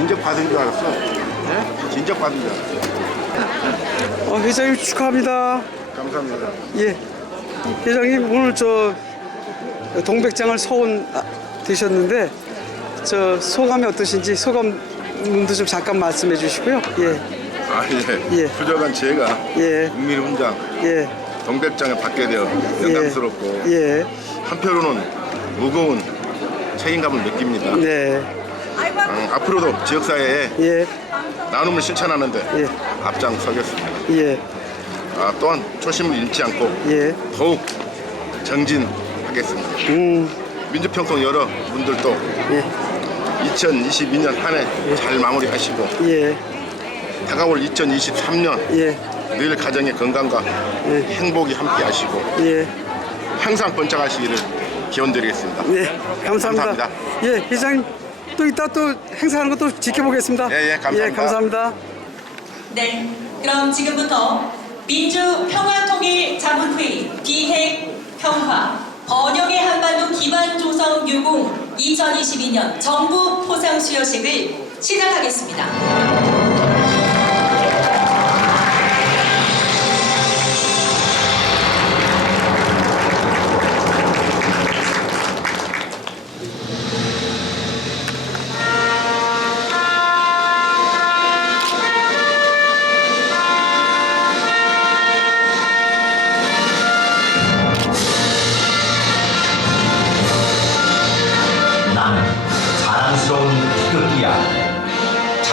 진작 받은 줄 알았어. 예? 진작 받은 줄 알았어. 어, 회장님 축하합니다. 감사합니다. 예. 회장님 오늘 저 동백장을 서운 아, 되셨는데 저 소감이 어떠신지 소감도 좀 잠깐 말씀해 주시고요. 예. 아, 예. 예. 부족한 제가 예. 국민훈장 예. 동백장에 받게 되어 영광스럽고 예. 한편으로는 무거운 책임감을 느낍니다. 네. 음, 앞으로도 지역사회에 예. 나눔을 실천하는데 예. 앞장서겠습니다. 예. 아, 또한 초심을 잃지 않고 예. 더욱 정진하겠습니다. 음. 민주평통 여러분들도 예. 2022년 한 해 잘 마무리하시고 예. 다가올 2023년 예. 늘 가정의 건강과 예. 행복이 함께 하시고 예. 항상 번창하시기를 기원드리겠습니다. 네. 감사합니다. 감사합니다. 예. 회장님 또 이따 또 행사하는 것도 지켜보겠습니다. 예, 예, 감사합니다. 예, 감사합니다. 네, 그럼 지금부터 민주평화통일 자문회의 비핵 평화 번영의 한반도 기반 조성 유공 2022년 정부 포상 수여식을 시작하겠습니다.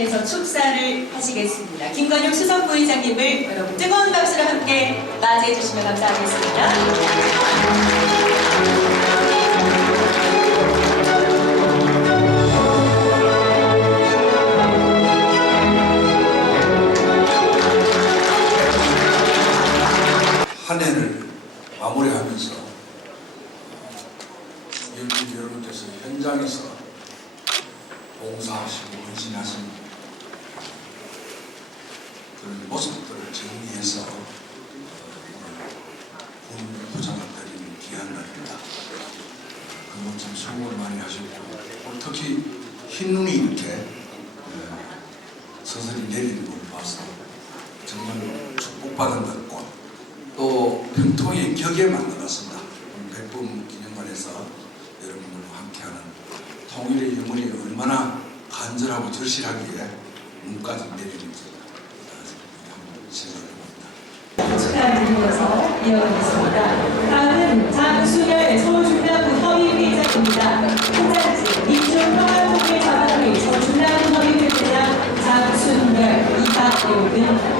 부의장께서 축사를 하시겠습니다. 김관용 수석 부의장님을 여러분 뜨거운 박수로 함께 맞이해 주시면 감사하겠습니다. 한 해를 마무리하면서 여러분 여러분께서 현장에서 봉사하시고 헌신하신 그런 모습들을 정리해서 오늘 군 부장을 드리는 귀한 날입니다. 그건 참 수고를 많이 하셨고 특히 흰눈이 이렇게 어, 서서히 내리는 걸 봐서 정말 축복받은 것 같고 또 병통의 격에 만들었습니다. 백분 기념관에서 여러분들과 함께하는 통일의 영혼이 얼마나 간절하고 절실하기에 눈까지 내리는지. 축하드리면서 이어가겠습니다. 다음은 장순열 서울중남부 협의회장입니다. 현장지 민주평화통일 자문회 서울중남부 협의회장 장순열 이사님을 있습니다. 축하합니다.